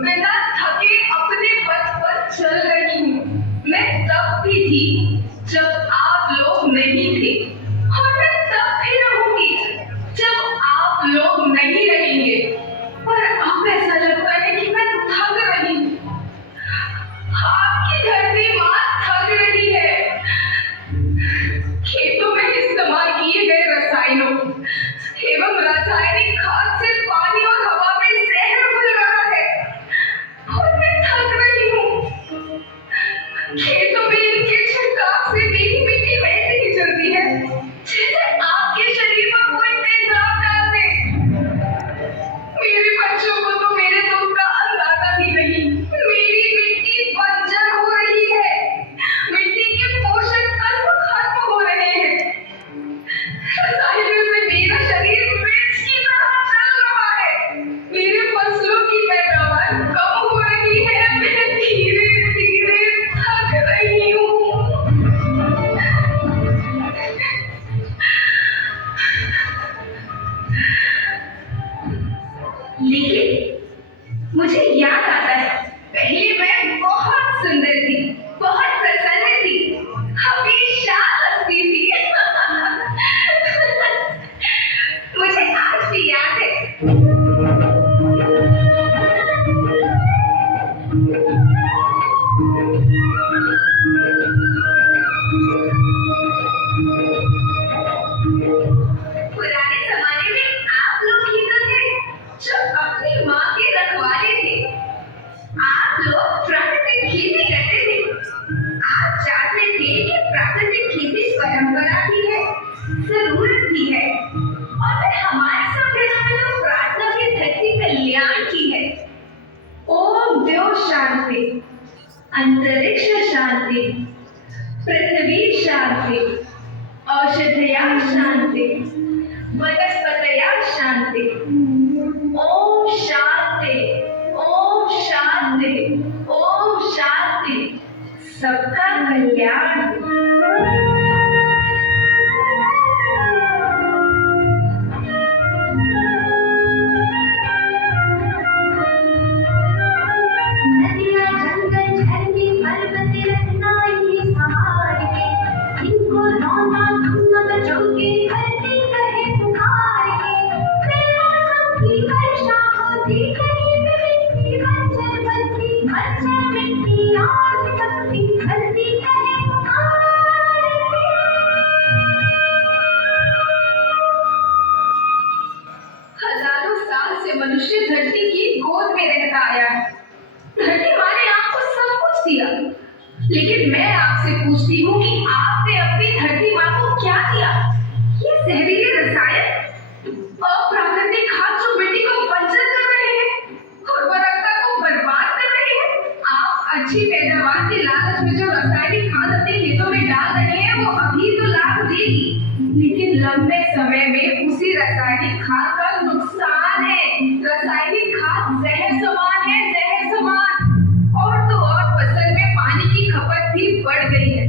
बिना थके अपने पथ पर चल रही हूँ। मैं तब भी थी जब आप लोग नहीं थे, और मैं तब भी रहूंगी जब आप लोग नहीं रहेंगे। पर अब ऐसा लगता है कि मैं थक रही हूँ। आपकी धरती माँ थक रही है। खेतों में इस्तेमाल किए गए रसायनों एवं रासायनिक खाद से पानी और हवा में जहर घुल रहा है, और मैं थक रही हूँ। खेतों में इनके छिड़काव से मेरी मिट्टी वैसे ही चलती है जैसे आपके शरीर पर कोई तेजाब डाल दे। मेरे बच्चों को तो मेरे दुख का अंदाजा भी नहीं। मेरी मिट्टी बंजर हो रही है। मिट्टी के पोषक तत्व खत्म हो रहे हैं। रसायनों से मेरा शरीर मिर्च की तरह चल रहा है। मेरे फसलों की पैदावार कम हो रही है। मैं धीरे धीरे थक रही हूँ। लेकिन मुझे याद आता है, पहले मैं बहुत सुंदर थी, बहुत प्रसन्न थी, हमेशा हंसती थी। मुझे आज भी याद है। पुराने जमाने में आप लोग ही तो थे जो अपनी माँ के रखवाले थे। आप लोग प्राकृतिक खेती करते थे। आप जानते थे कि प्राकृतिक खेती परंपरा भी है, जरूरत भी है, और फिर हमारी सभ्यता में तो प्रार्थना की धरती कल्याण की है। ओम द्यो शांति, अंतरिक्ष शांति, पृथ्वी शांति, औषधया शांति, वनस्पतया शांति। ओम शांति, ओम शांति, ओम शांति। सबका कल्याण। नदियाँ जंगल झरने पर्वत रत्नाई सवार के, इनको रौना धुआं बजोगे धरती कहे पुकार के। प्रेरणा सबकी वर्षा होती कहीं मिट्टी बंजर बनती, बंजर मिट्टी और शक्ति धरती कहे पुकार के। हजारों साल से मनुष्य धरती की गोद में रहता आया है। धरती माँ ने आपको सब कुछ दिया, लेकिन मैं आपसे पूछती हूँ कि आपने अपनी धरती माँ को क्या दिया? ये जहरीले रसायन, अप्राकृतिक खाद जो मिट्टी को बंजर कर रहे हैं, उर्वरकता को बर्बाद कर रहे हैं। आप अच्छी पैदावार के लालच में जो रासायनिक खाद अपने खेतों में डाल रहे हैं, वो अभी तो लाभ देगी, लेकिन लंबे समय में उसी रासायनिक खाद का नुकसान है। रासायनिक खाद जहर समान है, जहर समान। और तो और फसल में पानी की खपत भी बढ़ गई है,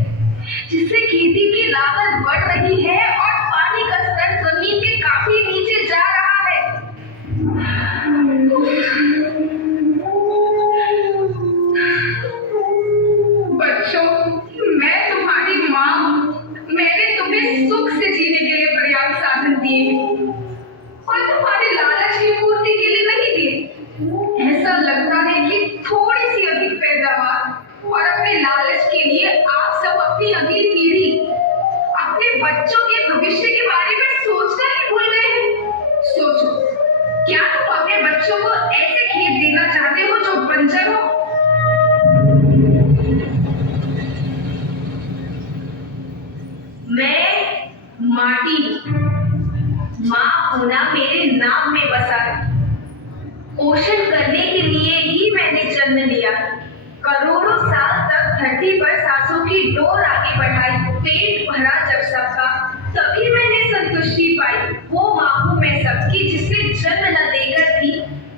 जिससे खेती की लागत बढ़ रही है और पानी का स्तर जमीन के काफी नीचे जा रहा है। बच्चों, मैं तुम्हारी माँ हूँ। मैंने तुम्हें सुख से जीने के लिए पर्याप्त साधन दिए हैं, और तुम्हारे लालच की पूर्ति के लिए नहीं दिए। ऐसा लगता है कि थोड़ी सी अधिक पैदावार और अपने लालच के लिए आप सब अपनी अगली पीढ़ी, अपने बच्चों के भविष्य के बारे में सोचना ही भूल गए हैं। सोचो, क्या तुम अपने बच्चों को ऐसे खेत देना चाहते हो जो बंजर हो? मैं माटी, माँ होना मेरे नाम में बसा है। पोषण करने के लिए ही मैंने जन्म लिया। करोड़ों साल तक धरती पर सांसों की डोर आगे बढ़ाई, पेट भरा जब सबका, तभी मैंने संतुष्टि पाई। वो माँ हूँ मैं सबकी, जिसने जन्म न देकर भी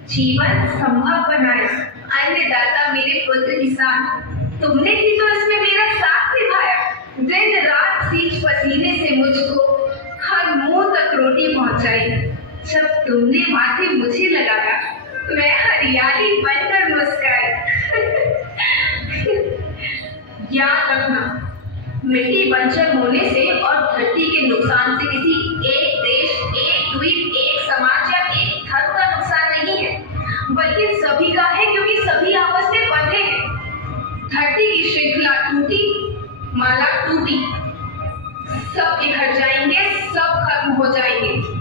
जीवन संभव बनाया। अन्नदाता मेरे पुत्र किसान, तुमने ही तो इसमें मेरा साथ निभाया। दिन रात सींच पसीने से मुझको हर मुंह तक रोटी पहुंचाई। जब तुमने माथे मुझे लगाया मैं हरियाली बनकर मुस्कुराई। याद रखना, मिट्टी बंजर होने से और धरती के नुकसान से किसी एक देश, एक द्वीप, एक समाज या एक धर्म का नुकसान नहीं है, बल्कि सभी का है, क्योंकि सभी आपस में बंधे हैं। धरती की श्रृंखला टूटी, माला टूटी, सब बिखर जाएंगे, सब खत्म हो जाएंगे।